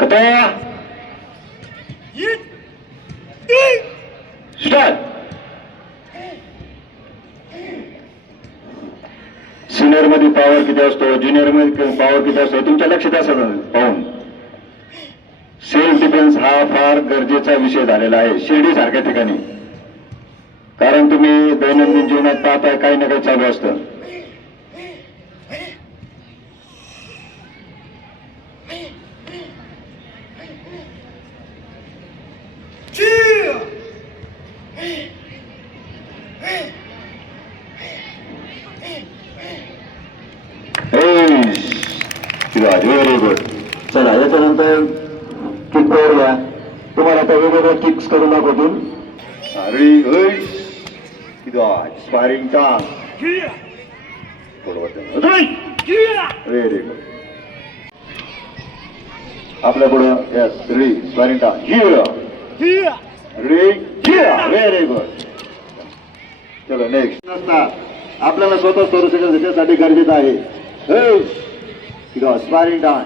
कथा start. Senior मध्ये power किती असतो, ज्युनियर मध्ये पॉवर किती असतो तुमच्या लक्षात असं पाहून सेल्फ डिफेन्स हा फार गरजेचा विषय झालेला आहे शिर्डी सारख्या ठिकाणी. कारण तुम्ही दैनंदिन जीवनात पाहताय काही ना काही चालू असतं. Very good. चला याच्यानंतर किक पॉवर घ्या. तुम्हाला आता वेगवेगळ्या किक्स करून दाखवतील. स्पायरिंग टांग. Very good. आपल्या पुढे यस री स्पायरिंग टांग. Very good. चलो नेक्स्ट. नसतात आपल्याला स्वतः करू शकत त्याच्यासाठी गरजेचं आहे स्पायरिंग टांग.